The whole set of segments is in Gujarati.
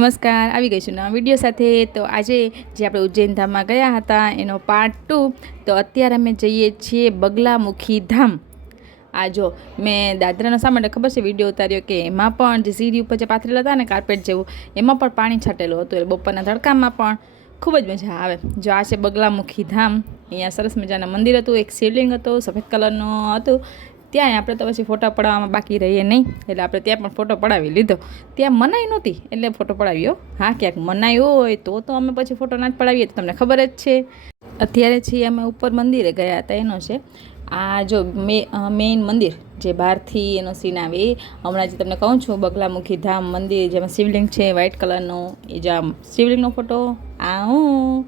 નમસ્કાર, આવી ગઈ છું નવા વિડીયો સાથે. તો આજે જે આપણે ઉજ્જૈન ધામમાં ગયા હતા એનો પાર્ટ 2. તો અત્યારે અમે જઈએ છીએ બગલામુખી ધામ. આ જો મેં દાદરાનો શા માટે ખબર છે વિડીયો ઉતાર્યો કે એમાં પણ જે સીડી ઉપર જે પાથરેલા હતા ને કાર્પેટ જેવું, એમાં પણ પાણી છાંટેલું હતું. એટલે બપોરના તડકામાં પણ ખૂબ જ મજા આવે. જો આ છે બગલામુખી ધામ. અહીંયા સરસ મજાના મંદિર હતું, એક શિવલિંગ હતો, સફેદ કલરનું હતું. ત્યાં આપણે તો પછી ફોટા પડાવવામાં બાકી રહીએ નહીં, એટલે આપણે ત્યાં પણ ફોટો પડાવી લીધો. ત્યાં મનાઈ નહોતી એટલે ફોટો પડાવ્યો. હા, ક્યાંક મનાઈ હોય તો અમે પછી ફોટો ના જ પડાવીએ, તો તમને ખબર જ છે. અત્યારે છીએ અમે ઉપર મંદિરે ગયા હતા એનો છે આ જો મેઇન મંદિર જે બહારથી એનો સીન આવે. હમણાં જે તમને કહું છું બગલામુખી ધામ મંદિર, જેમાં શિવલિંગ છે વ્હાઇટ કલરનું, એ જે શિવલિંગનો ફોટો આ હું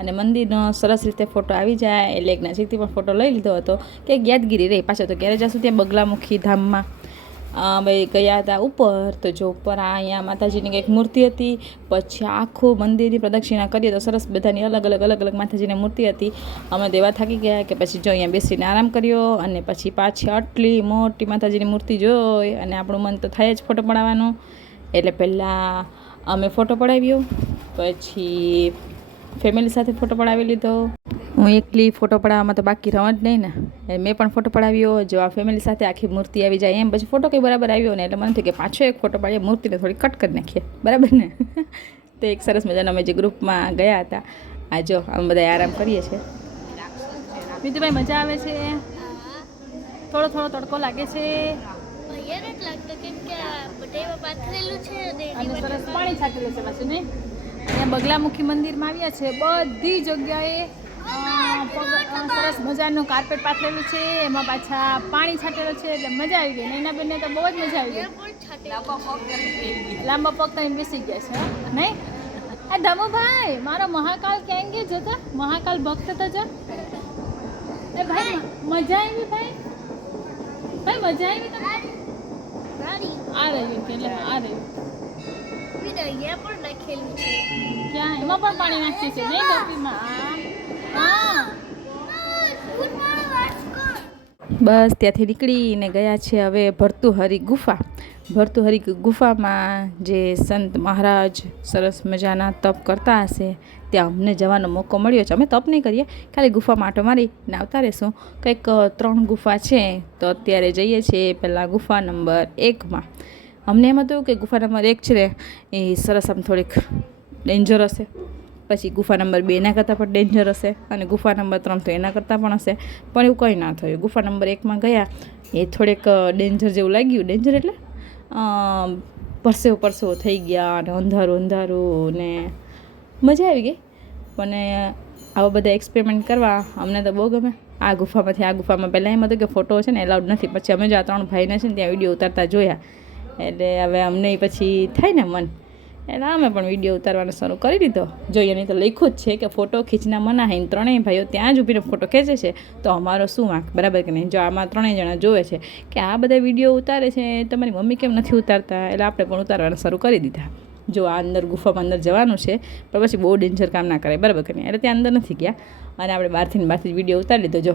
અને મંદિરનો સરસ રીતે ફોટો આવી જાય એટલે એક નજીકથી પણ ફોટો લઈ લીધો હતો કે યાદગીરી રહી. પાછો તો ક્યારે જશું ત્યાં બગલામુખી ધામમાં. ભાઈ ગયા હતા ઉપર, તો જો ઉપર અહીંયા માતાજીની કંઈક મૂર્તિ હતી. પછી આખું મંદિરની પ્રદક્ષિણા કરીએ તો સરસ બધાની અલગ અલગ માતાજીની મૂર્તિ હતી. અમે દેવા થાકી ગયા કે પછી જો અહીંયા બેસીને આરામ કર્યો અને પછી પાછી આટલી મોટી માતાજીની મૂર્તિ જોઈ અને આપણું મન તો થાય જ ફોટો પડાવવાનો. એટલે પહેલાં અમે ફોટો પડાવ્યો, પછી ફેમિલી સાથે ફોટો પડાવી લીધો. હું એકલી ફોટો પડાવવામાં તો બાકી રહું જ નહીં ને, મેં પણ ફોટો પડાવ્યો. જો આ ફેમિલી સાથે આખી મૂર્તિ આવી જાય એમ, પછી ફોટો કંઈ બરાબર આવ્યો ને એટલે મને થયું કે પાછો એક ફોટો પાડીએ, મૂર્તિને થોડી કટ કરી નાખીએ, બરાબર ને. તો એક સરસ મજાનો અમે જે ગ્રુપમાં ગયા હતા, આ જો અમે બધા આરામ કરીએ છીએ. મિતુભાઈ મજા આવે છે? થોડો થોડો તડકો લાગે છે અને સરસ પાણી છાંટેલું છે પાછું નહીં. અહીંયા બગલામુખી મંદિરમાં આવ્યા છે, બધી જગ્યાએ સરસ મજાનું કાર્પેટ પાથરેલું છે, એમાં પાછા પાણી છાંટેલું છે એટલે મજા આવી ગઈ. નૈના બેનને તો બહુ જ મજા આવી ગઈ. લાંબા પગ કરીને બેસી ગયા છે નહીં. આ ધમુભાઈ મારો મહાકાલ ક્યાં ગયા જોતા, મહાકાલ ભક્ત તો જો. એ ભાઈ મજા આવી, ભાઈ મજા આવી તમને? આ રહ્યું એટલે આ રહ્યું ક્યાં એમાં પણ પાણી નાખ્યું છે નહીં ટોપીમાં. બસ ત્યાંથી નીકળીને ગયા છે હવે ભર્તુહરી ગુફા. ભર્તુહરી ગુફામાં જે સંત મહારાજ સરસ મજાના તપ કરતા હશે ત્યાં અમને જવાનો મોકો મળ્યો છે. અમે તપ નહીં કરીએ, ખાલી ગુફામાં આંટો મારીને આવતા રહીશું. કંઈક 3 ગુફા છે, તો અત્યારે જઈએ છીએ પહેલાં ગુફા નંબર 1માં. અમને એમ હતું કે ગુફા નંબર 1 છે ને એ સરસ આમ થોડીક ડેન્જર હશે, પછી ગુફા નંબર 2 એના કરતાં પણ ડેન્જર હશે અને ગુફા નંબર 3 તો એના કરતાં પણ હશે. પણ એવું કંઈ ના થયું. ગુફા નંબર 1માં ગયા, એ થોડેક ડેન્જર જેવું લાગ્યું. ડેન્જર એટલે પરસેવો થઈ ગયા અને અંધારું ને મજા આવી ગઈ. પણ આવા બધા એક્સપેરિમેન્ટ કરવા અમને તો બહુ ગમે. આ ગુફામાંથી આ ગુફામાં પહેલાં એમ હતું કે ફોટો છે ને એલાઉડ નથી. પછી અમે જો આ 3 ભાઈને છે ને ત્યાં વિડીયો ઉતારતા જોયા એટલે હવે અમને પછી થાય ને મન, એટલે અમે પણ વિડીયો ઉતારવાનો શરૂ કરી દીધો. જોઈએ નહીં તો લખ્યું જ છે કે ફોટો ખીચના મના હે. 3 ભાઈઓ ત્યાં જ ઊભીને ફોટો ખેંચે છે, તો અમારો શું વાંક, બરાબર કે નહીં? જો આમાં 3 જણા જોવે છે કે આ બધા વિડીયો ઉતારે છે, તમારી મમ્મી કેમ નથી ઉતારતા, એટલે આપણે પણ ઉતારવાના શરૂ કરી દીધા. જો આ અંદર ગુફામાં અંદર જવાનું છે, પણ પછી બહુ ડેન્જર કામ ના કરાય, બરાબર કે નહીં? એટલે ત્યાં અંદર નથી ગયા અને આપણે બહારથી જ વિડીયો ઉતારી લીધો. જો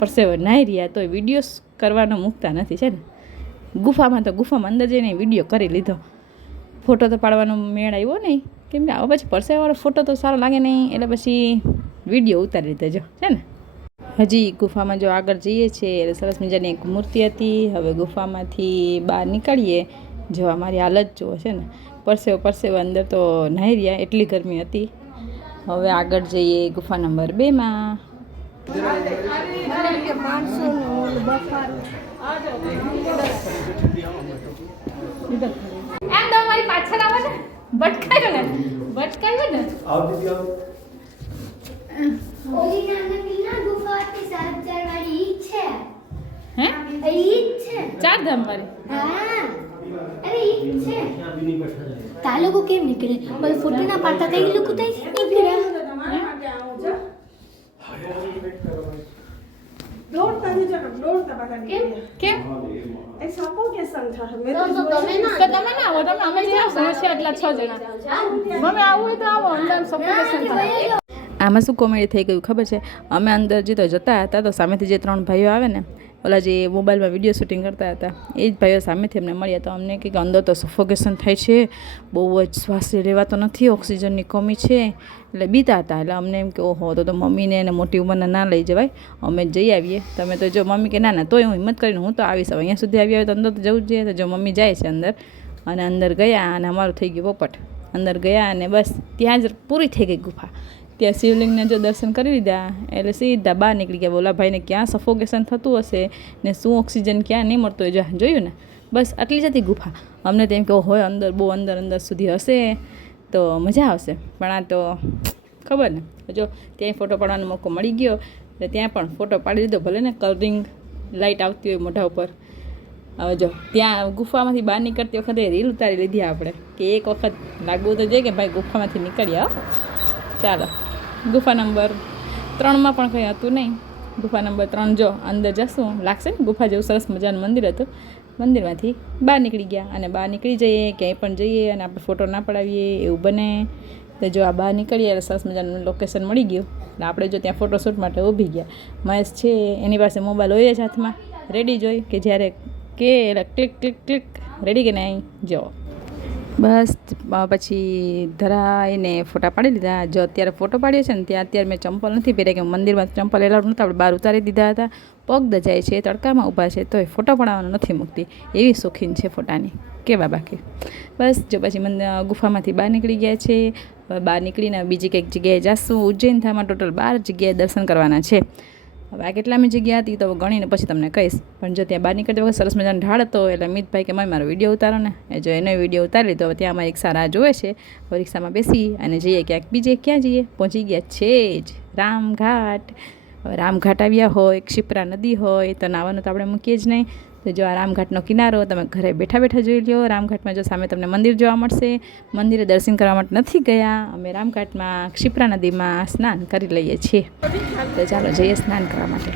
પરસેવો નાહી રહ્યા તો વિડીયો કરવાનો મૂકતા નથી છે ને. ગુફામાં અંદર જઈને વિડીયો કરી લીધો. ફોટો તો પાડવાનો મેળ આવ્યો નહીં, કેમ કે આવો પછી પરસેવાળો ફોટો તો સારો લાગે નહીં, એટલે પછી વિડીયો ઉતારી લીધો જો છે ને. હજી ગુફામાં જો આગળ જઈએ છીએ એટલે સરસ મજાની એક મૂર્તિ હતી. હવે ગુફામાંથી બહાર નીકળીએ, જો અમારી હાલત જુઓ છે ને, પરસેવો અંદર તો નાહી રહ્યા, એટલી ગરમી હતી. હવે આગળ જઈએ ગુફા નંબર 2માં. એમ તો મારી પાછળ આવે ને, ભટકાયું ને ઓલી નાના ગુફા હતી 7 વાળી ઈ છે. હે ઈ છે 4 ધામ વાળી. હા અરે ઈ છે. તા લોકો કેમ નીકળે? ઓલ ફોટો ના પાડતા કઈ લોકો તઈ નીકળ્યા. દોડતા બધા કેમ એ સાપો કે સંઠા મે તો તમે ના આવો, તમે અમે જે છે એટલા 6 જણા. મમ્મી આવું હોય તો આવો, અંદર સપોર્ટેશન થાય. આમાં શું કોમેડી થઈ ગયું ખબર છે? અમે અંદર જતા હતા તો સામેથી જે 3 ભાઈઓ આવે ને ઓલા જે મોબાઈલમાં વિડીયો શૂટિંગ કરતા હતા એ જ ભાઈઓ સામેથી અમને મળ્યા તો અમને કંઈક અંદર તો સફોકેશન થાય છે, બહુ જ શ્વાસ લેવાતો નથી, ઓક્સિજનની કમી છે, એટલે બીતા હતા. એટલે અમને એમ કે ઓહો તો મમ્મીને અને મોટી ઉંમરના ના લઈ જવાય, અમે જઈ આવીએ. તમે તો જો મમ્મી કે ના તોય હું હિંમત કરીને હું તો આવીશ, અહીંયા સુધી આવી આવે તો અંદર તો જવું જ જોઈએ. તો જો મમ્મી જાય છે અંદર, અને અંદર ગયા અને અમારું થઈ ગયું પોપટ. અંદર ગયા અને બસ ત્યાં જ પૂરી થઈ ગઈ ગુફા. ત્યાં શિવલિંગને જો દર્શન કરી લીધા એટલે સીધા બહાર નીકળી ગયા. બોલા ભાઈને ક્યાં સફોકેશન થતું હશે ને શું ઓક્સિજન ક્યાં નહીં મળતો હોય જોયું ને, બસ આટલી જ હતી ગુફા. અમને તેમ કે હોય અંદર બહુ અંદર સુધી હશે તો મજા આવશે, પણ આ તો ખબર ને. જો ત્યાં ફોટો પાડવાનો મોકો મળી ગયો એટલે ત્યાં પણ ફોટો પાડી દીધો, ભલે ને કલરિંગ લાઇટ આવતી હોય મોઢા ઉપર. હવે જો ત્યાં ગુફામાંથી બહાર નીકળતી વખતે રીલ ઉતારી લીધી આપણે કે એક વખત લાગવું તો જોઈએ કે ભાઈ ગુફામાંથી નીકળ્યા. ચાલો ગુફા નંબર 3માં પણ કંઈ હતું નહીં. ગુફા નંબર 3 જો અંદર જશું લાગશે ને ગુફા જેવું સરસ મજાનું મંદિર હતું. મંદિરમાંથી બહાર નીકળી ગયા અને બહાર નીકળી જઈએ ક્યાંય પણ જઈએ અને આપણે ફોટો ના પડાવીએ એવું બને તો જો આ બહાર નીકળીએ એટલે સરસ મજાનું લોકેશન મળી ગયું. એટલે આપણે જો ત્યાં ફોટોશૂટ માટે ઊભી ગયા. મહેશ છે એની પાસે મોબાઈલ હોય જ હાથમાં, રેડી જોઈ કે જ્યારે કે એટલે ક્લિક ક્લિક ક્લિક રેડી કે નહીં જો બસ. પછી ધરાઈને ફોટા પાડી લીધા. જો અત્યારે ફોટો પાડીએ છે ને ત્યાં અત્યારે મેં ચંપલ નથી પહેર્યા કે મંદિરમાં ચંપલ એલાઉડ નહોતા, આપણે બહાર ઉતારી દીધા હતા. પગ દજાય છે, તડકામાં ઊભા છે તોય ફોટો પડાવવાનો નથી મૂકતી, એવી શોખીન છે ફોટાની કેવા બાકી. બસ જો પછી ગુફામાંથી બહાર નીકળી ગયા છે. બહાર નીકળીને બીજી કંઈક જગ્યાએ જાશું. ઉજ્જૈન ધામમાં ટોટલ 12 જગ્યાએ દર્શન કરવાના છે. હવે આ કેટલામી જગ્યા હતી તો ગણીને પછી તમને કહીશ. પણ જો ત્યાં બહાર નીકળતી વખત સરસ મજાનો ઢાળ હતો એટલે અમિતભાઈ કે મારો વિડીયો ઉતારો ને. એ જો એનો વિડીયો ઉતારી લીધો. હવે ત્યાં અમારી રિક્ષા રાહ જોવે છે. હવે રિક્ષામાં બેસી અને જઈએ ક્યાંક બીજે. ક્યાં જઈએ? પહોંચી ગયા છે જ રામઘાટ. હવે રામઘાટ આવ્યા હોય, ક્ષિપ્રા નદી હોય તો નાવાનું તો આપણે મૂકીએ જ નહીં. તો જો આ રામઘાટનો કિનારો તમે ઘરે બેઠા બેઠા જોઈ લો. રામઘાટમાં જો સામે તમને મંદિર જોવા મળશે. મંદિરે દર્શન કરવા માટે નથી ગયા અમે, રામઘાટમાં ક્ષિપ્રા નદીમાં સ્નાન કરી લઈએ છીએ. તો ચાલો જઈએ સ્નાન કરવા માટે.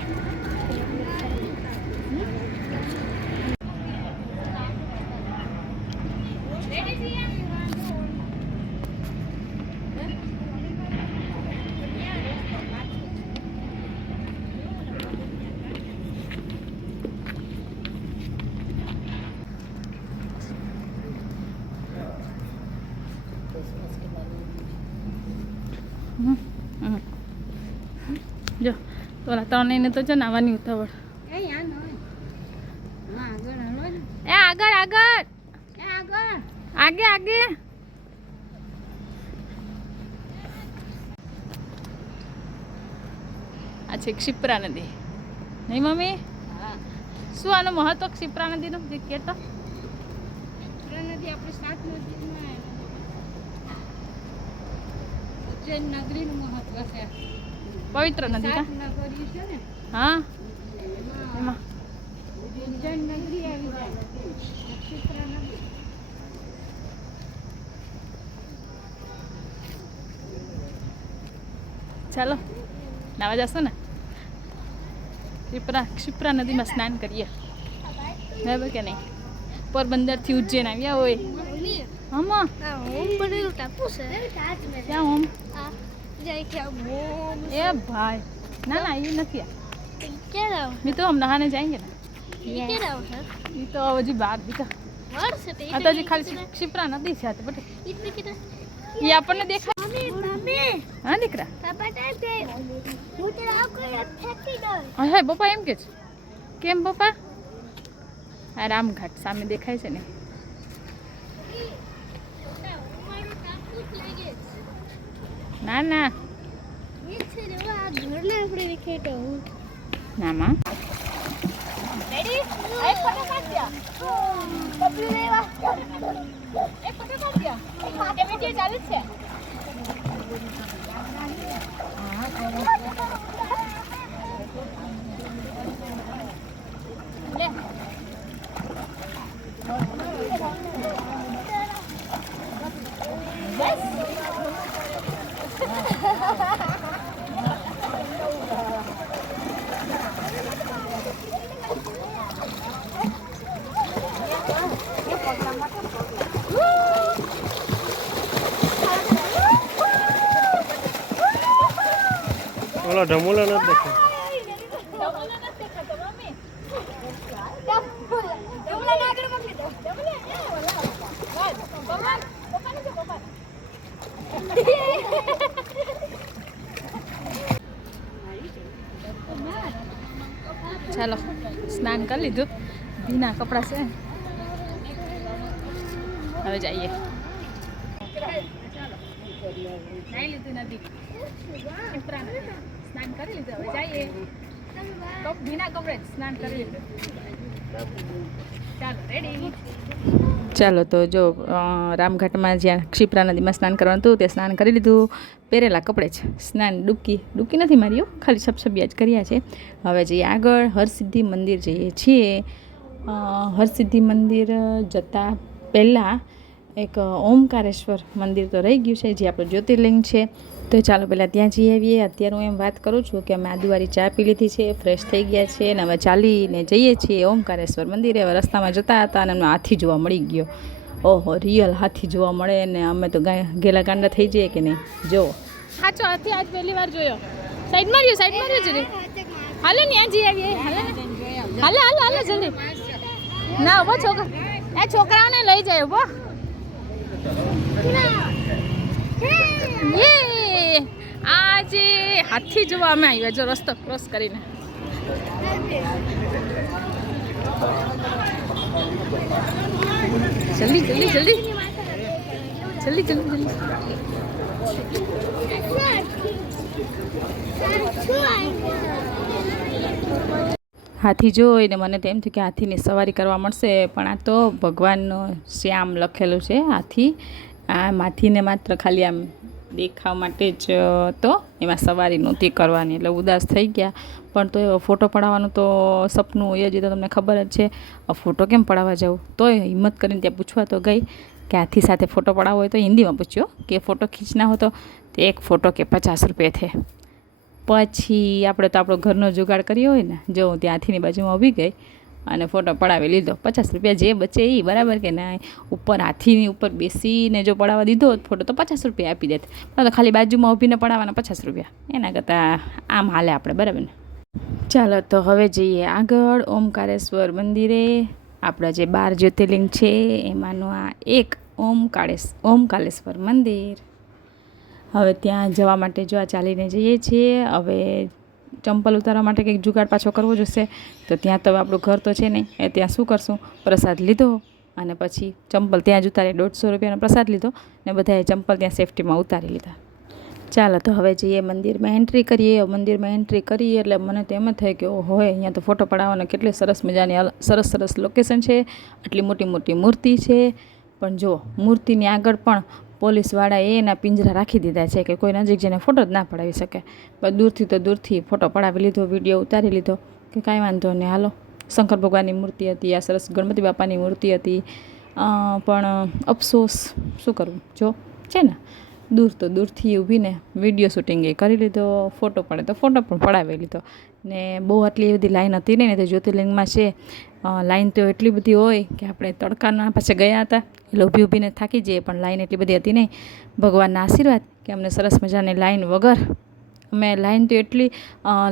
જો તોલા ત્રણેયને તો જો નાવાની ઉતાવળ. એ આગળ આગે આ છે ક્ષિપ્રા નદી નહીં મમ્મી? શું આનું મહત્વ ક્ષિપ્રા નદીનું જે કહેતો? ક્ષિપ્રા નદી આપણે 7 નદીમાં ઉજ્જૈન નગરીનું મહત્વ છે. પવિત્ર નદી કા? નગરી છે ને, હા એમાં ઉજ્જૈન નગરી આવી જાય. ક્ષિપ્રા નદી ચાલો નાવા જશો ને? ક્ષિપ્રા નદીમાં સ્નાન કરીએ બરાબર કે નહીં? પોરબંદરથી ઉજ્જૈન આવ્યા હોય આમાં હોમ બનેલું ટાપુ છે. ક્યાં હોમ? એ એ ભાઈ ના એ નથી. क्या मैं तो हम नहाने जाएंगे ना. क्या ये तो हजी बाहर दिखा आता जी खाली क्षिप्रा नदी से आते बटे ये આપણને દેખાય. હા દીકરા હા પપ્પા એમ કે છે. કેમ પપ્પા? આ રામઘાટ સામે દેખાય છે ને. ના ના ના માં ચાલુ છે. ઓલા ઢમોલા નથી દેખાય. ચાલો સ્નાન કરી લીધું, ભીના કપડાં છે, હવે જઈએ. નાઈ લીધું નથી, સ્નાન કરી લીધું, હવે જઈએ. ભીના કપડે સ્નાન કરી લીધું. ચાલો રેડી. ચાલો તો જો રામઘાટમાં જ્યાં ક્ષિપ્રા નદીમાં સ્નાન કરવાનું હતું તે સ્નાન કરી લીધું. પહેરેલા કપડે જ સ્નાન, ડૂબકી નથી માર્યો, ખાલી છપછબિયા જ કર્યા છે. હવે જઈએ આગળ, હરસિદ્ધિ મંદિર જઈએ છીએ. હરસિદ્ધિ મંદિર જતાં પહેલાં એક ઓમકારેશ્વર મંદિર તો રહી ગયું છે, જે આપણું જ્યોતિર્લિંગ છે. તો ચાલો પહેલાં ત્યાં જઈ આવીએ. અત્યારે હું એમ વાત કરું છું કે અમે આદુવારી ચા પી લીધી છે, ફ્રેશ થઈ ગયા છે, અને હવે ચાલીને જઈએ છીએ ઓમકારેશ્વર મંદિરે. હવે રસ્તામાં જતા હતા અને અમને હાથી જોવા મળી ગયો. ઓહો, રિયલ હાથી જોવા મળે ને અમે તો ગેલા ગાંડા થઈ જઈએ કે નહીં. જો સાચો હાથી આજ પહેલી વાર જોયો. સાઈડ માર્યો જલ્દી. હાલે ને ત્યાં જઈ આવીએ. હાલે જલ્દી. ના ઉભો છોકરાઓને લઈ જાય ઉભો. આજે હાથી જોવા અમે આવ્યા, જો રસ્તો ક્રોસ કરીને. જલ્દી. હાથી જોઈને મને તો એમ થયું કે હાથીની સવારી કરવા મળશે, પણ આ તો ભગવાનનો શ્યામ લખેલું છે હાથી. આ હાથીને માત્ર ખાલી આમ દેખાવ માટે જ તો એમાં સવારી નહોતી કરવાની, એટલે ઉદાસ થઈ ગયા. પણ તો ફોટો પડાવવાનું તો સપનું હોય જ, તો તમને ખબર જ છે. ફોટો કેમ પડાવવા જાઉં, તોય હિંમત કરીને ત્યાં પૂછવા તો ગઈ કે હાથી સાથે ફોટો પડાવવો હોય તો હિન્દીમાં પૂછ્યો કે ફોટો ખીંચના હો તો એક ફોટો કે 50 રૂપિયા થે. પછી આપણે તો આપણો ઘરનો જુગાડ કર્યો હોય ને, જો હું ત્યાં હાથીની બાજુમાં ઊભી ગઈ અને ફોટો પડાવી લીધો. 50 રૂપિયા જે બચે એ બરાબર કે ના. ઉપર હાથીની ઉપર બેસીને જો પડાવવા દીધો ફોટો તો 50 રૂપિયા આપી દેત, પણ તો ખાલી બાજુમાં ઊભીને પડાવવાના 50 રૂપિયા. એના કરતાં આમ હાલે આપણે, બરાબર ને. ચાલો તો હવે જઈએ આગળ ઓમકારેશ્વર મંદિરે. આપણા જે 12 જ્યોતિર્લિંગ છે એમાંનું આ એક ઓમકારેશ્વર મંદિર. હવે ત્યાં જવા માટે જો આ ચાલીને જઈએ છીએ. હવે ચંપલ ઉતારવા માટે કંઈક જુગાડ પાછો કરવો જોશે. તો ત્યાં તો આપણું ઘર તો છે નહીં, એ ત્યાં શું કરશું, પ્રસાદ લીધો અને પછી ચંપલ ત્યાં જ ઉતારી. 150 રૂપિયાનો પ્રસાદ લીધો ને બધાએ ચંપલ ત્યાં સેફટીમાં ઉતારી લીધા. ચાલો તો હવે જઈએ મંદિરમાં એન્ટ્રી કરીએ. મંદિરમાં એન્ટ્રી કરીએ એટલે મને તો એમ જ થાય કે ઓહો, અહીંયા તો ફોટો પડાવવાનો કેટલી સરસ મજાની સરસ લોકેશન છે. આટલી મોટી મૂર્તિ છે, પણ જો મૂર્તિની આગળ પણ પોલીસવાળાએ એના પિંજરા રાખી દીધા છે કે કોઈ નજીક જઈને ફોટો જ ના પડાવી શકે. બસ દૂરથી ફોટો પડાવી લીધો, વિડીયો ઉતારી લીધો કે કાંઈ વાંધો નહીં, હાલો. શંકર ભગવાનની મૂર્તિ હતી, આ સરસ ગણપતિ બાપાની મૂર્તિ હતી. પણ અફસોસ શું કરવું, જો છે ને દૂરથી ઊભીને વિડીયો શૂટિંગ એ કરી લીધો, ફોટો પડે તો ફોટો પણ પડાવી લીધો. ને બહુ આટલી બધી લાઈન હતી નહીં, તો જ્યોતિર્લિંગમાં છે લાઈન તો એટલી બધી હોય કે આપણે તડકાના પાસે ગયા હતા એટલે ઊભીને થાકી જઈએ, પણ લાઈન એટલી બધી હતી નહીં. ભગવાનના આશીર્વાદ કે અમને સરસ મજાની લાઈન વગર અમે લાઈન તો એટલી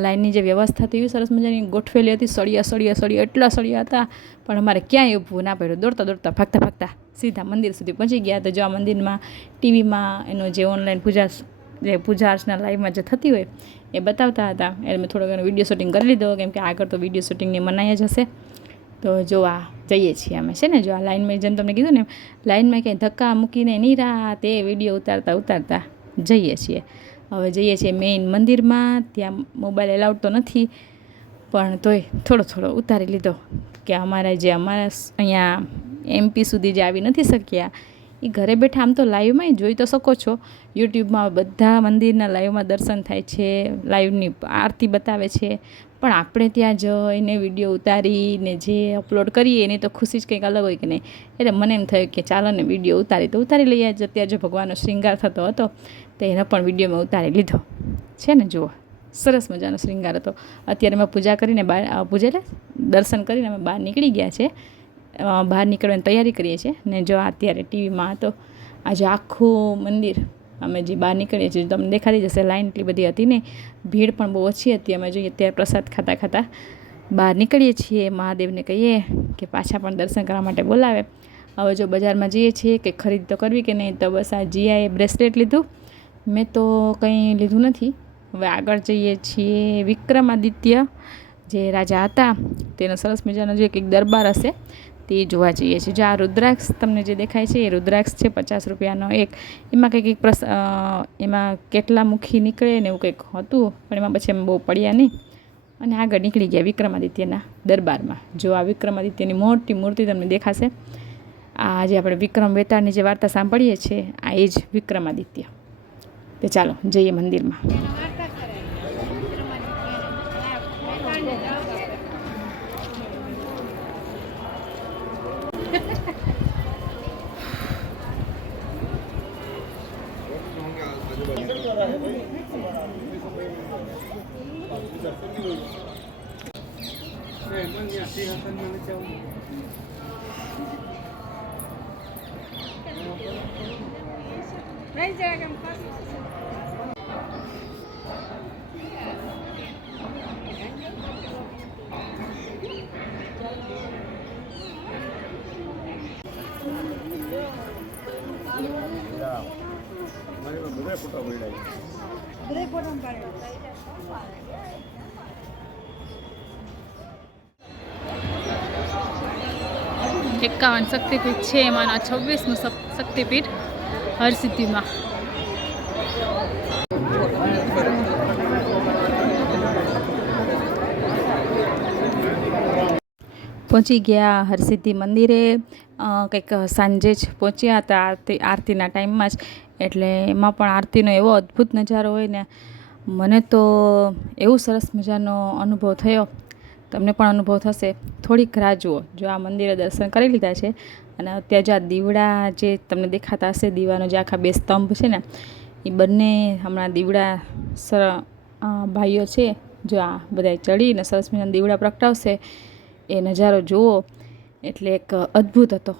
લાઈનની જે વ્યવસ્થા હતી એવી સરસ મજાની ગોઠવેલી હતી. સળિયા એટલા સળિયા હતા, પણ અમારે ક્યાંય ઊભવું ના પડ્યું. દોડતા ભાગતા સીધા મંદિર સુધી પહોંચી ગયા. તો જો આ મંદિરમાં ટીવીમાં એનો જે ઓનલાઈન પૂજા અર્ચના લાઈવમાં જે થતી હોય એ બતાવતા હતા, એટલે મેં થોડો ઘણો વિડીયો શૂટિંગ કરી લીધો, કેમ કે આગળ તો વિડીયો શૂટિંગની મનાઈ જ હશે. તો જો આ જઈએ છીએ અમે, છે ને જો આ લાઈનમાં જેમ તમને કીધું ને, લાઈનમાં ક્યાંય ધક્કા મૂકીને નહીં રાત એ વિડીયો ઉતારતા જઈએ છીએ. હવે જઈએ છીએ મેઇન મંદિરમાં. ત્યાં મોબાઈલ એલાઉડ તો નથી, પણ તોય થોડો ઉતારી લીધો કે અમારા અહીંયા MP સુધી જે આવી નથી શક્યા એ ઘરે બેઠા આમ તો લાઈવમાં જોઈ તો શકો છો. યુટ્યુબમાં બધા મંદિરના લાઈવમાં દર્શન થાય છે, લાઈવની આરતી બતાવે છે, પણ આપણે ત્યાં જઈને વિડીયો ઉતારીને જે અપલોડ કરીએ એની તો ખુશી જ કંઈક અલગ હોય કે નહીં. એટલે મને એમ થયું કે ચાલો ને વિડીયો ઉતારી લઈએ. જ અત્યારે જો ભગવાનનો શૃંગાર થતો હતો તો એનો પણ વિડીયોમાં ઉતારી લીધો છે ને. જુઓ સરસ મજાનો શૃંગાર હતો. અત્યારે મેં પૂજા કરીને દર્શન કરીને અમે બહાર નીકળી ગયા છે. બહાર નીકળવાની તૈયારી કરીએ છીએ ને જો અત્યારે ટીવીમાં હતો આજે આખું મંદિર. અમે જે બહાર નીકળીએ છીએ તમને દેખાડી જશે, લાઈન એટલી બધી હતી ને, ભીડ પણ બહુ ઓછી હતી. અમે જોઈએ ત્યારે પ્રસાદ ખાતા બહાર નીકળીએ છીએ. મહાદેવને કહીએ કે પાછા પણ દર્શન કરવા માટે બોલાવે. હવે જો બજારમાં જઈએ છીએ કે ખરીદ તો કરવી કે નહીં, તો બસ આ જીયાએ બ્રેસલેટ લીધું મેં તો કંઈ લીધું નથી. હવે આગળ જઈએ છીએ વિક્રમાદિત્ય જે રાજા હતા તેનો સરસ મજાનો જે કંઈક દરબાર હશે તે જોવા જઈએ છીએ. જો આ રુદ્રાક્ષ તમને જે દેખાય છે એ રુદ્રાક્ષ છે 50 રૂપિયાનો એક. એમાં કંઈક એમાં કેટલા મુખી નીકળે ને એવું કંઈક હતું, પણ એમાં પછી એમ બહુ પડ્યા નહીં અને આગળ નીકળી ગયા વિક્રમાદિત્યના દરબારમાં. જો આ વિક્રમાદિત્યની મોટી મૂર્તિ તમને દેખાશે. આ જે આપણે વિક્રમ વેતાળની જે વાર્તા સાંભળીએ છીએ આ એ જ વિક્રમાદિત્ય. તો ચાલો જઈએ મંદિરમાં. એકાવન શક્તિપીઠ છે, એમાંનો 26મું શક્તિપીઠ હરસિદ્ધિમાં. પહોંચી ગયા હરસિદ્ધિ મંદિરે. કંઈક સાંજે જ પહોંચ્યા હતા આરતીના ટાઈમમાં જ, એટલે એમાં પણ આરતીનો એવો અદ્ભુત નજારો હોય ને, મને તો એવું સરસ મજાનો અનુભવ થયો. તમને પણ અનુભવ થશે. થોડીક રાહ જુઓ. જો આ મંદિરે દર્શન કરી લીધા છે અને અત્યારે જો આ દીવડા જે તમને દેખાતા હશે, દીવાનો જે આખા 2 સ્તંભ છે ને, એ બંને હમણાં દીવડા ભાઈઓ છે જો આ બધા ચડીને સરસ મજાના દીવડા પ્રગટાવશે. એ નજારો જુઓ એટલે એક અદ્ભુત હતો.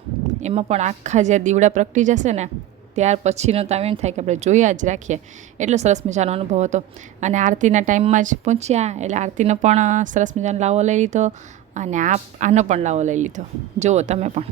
એમાં પણ આખા જે દીવડા પ્રગટી જશે ને ત્યાર પછીનો તો એમ થાય કે આપણે જોયા જ રાખીએ, એટલો સરસ મજાનો અનુભવ હતો. અને આરતીના ટાઈમમાં જ પહોંચ્યા એટલે આરતીનો પણ સરસ મજાનો લાવો લઈ લીધો અને આનો પણ લાવો લઈ લીધો. જુઓ તમે પણ.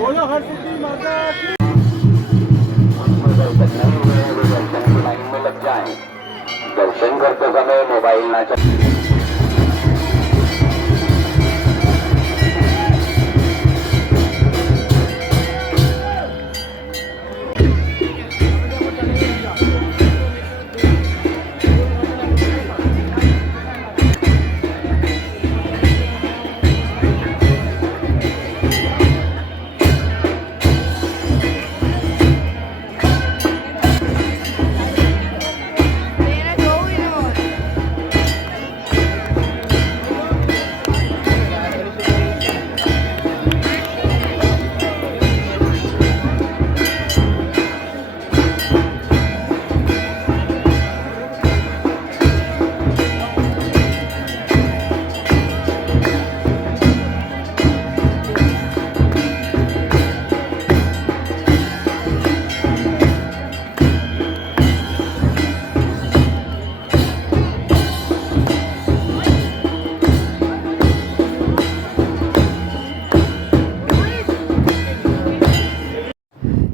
बोलो हर सिद्धि माता की। लाइन में लग जाएं। दर्शन करते समय मोबाइल ना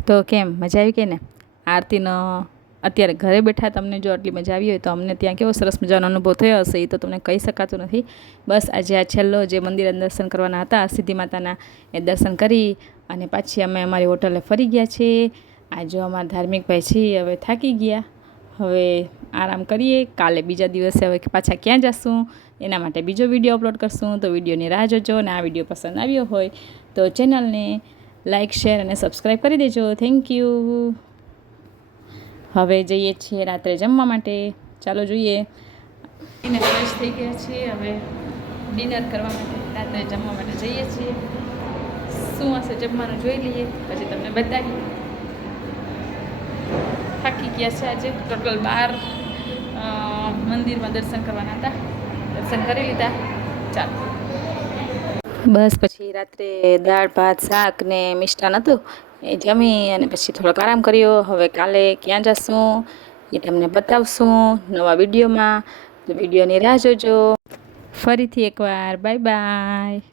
તો કેમ મજા આવી કે ને આરતીનો અત્યારે ઘરે બેઠા તમને જો આટલી મજા આવી હોય તો અમને ત્યાં કેવો સરસ મજાનો અનુભવ થયો હશે એ તો તમને કહી શકાતું નથી. બસ આજે આ છેલ્લો જે મંદિર દર્શન કરવાના હતા સિદ્ધિ માતાના એ દર્શન કરી અને પાછી અમે અમારી હોટલે ફરી ગયા છીએ. આ જો અમારા ધાર્મિક ભાઈ છીએ હવે થાકી ગયા, હવે આરામ કરીએ. કાલે બીજા દિવસે હવે પાછા ક્યાં જશું એના માટે બીજો વિડીયો અપલોડ કરશું. તો વિડીયોની રાહ જોજો અને આ વિડીયો પસંદ આવ્યો હોય તો ચેનલને લાઇક શેર અને સબસ્ક્રાઈબ કરી દેજો. Thank you. હવે જઈએ છીએ રાત્રે જમવા માટે. ચાલો જોઈએ. એને ફ્રેશ થઈ ગયા છીએ, હવે ડિનર કરવા માટે રાત્રે જમવા માટે જઈએ છીએ. શું હશે જમવાનું જોઈ લઈએ પછી તમને બતાવીએ. થાકી ગયા છે આજે ટોટલ 12 મંદિરમાં દર્શન કરવાના હતા, દર્શન કરી લીધા. ચાલો બસ પછી રાત્રે દાળ ભાત શાક ને મિષ્ટાન હતું એ જમી અને પછી થોડોક આરામ કર્યો. હવે કાલે ક્યાં જશું એ તમને બતાવશું નવા વિડીયોમાં. તો વિડીયોની રાહ જોજો. ફરીથી એકવાર બાય બાય.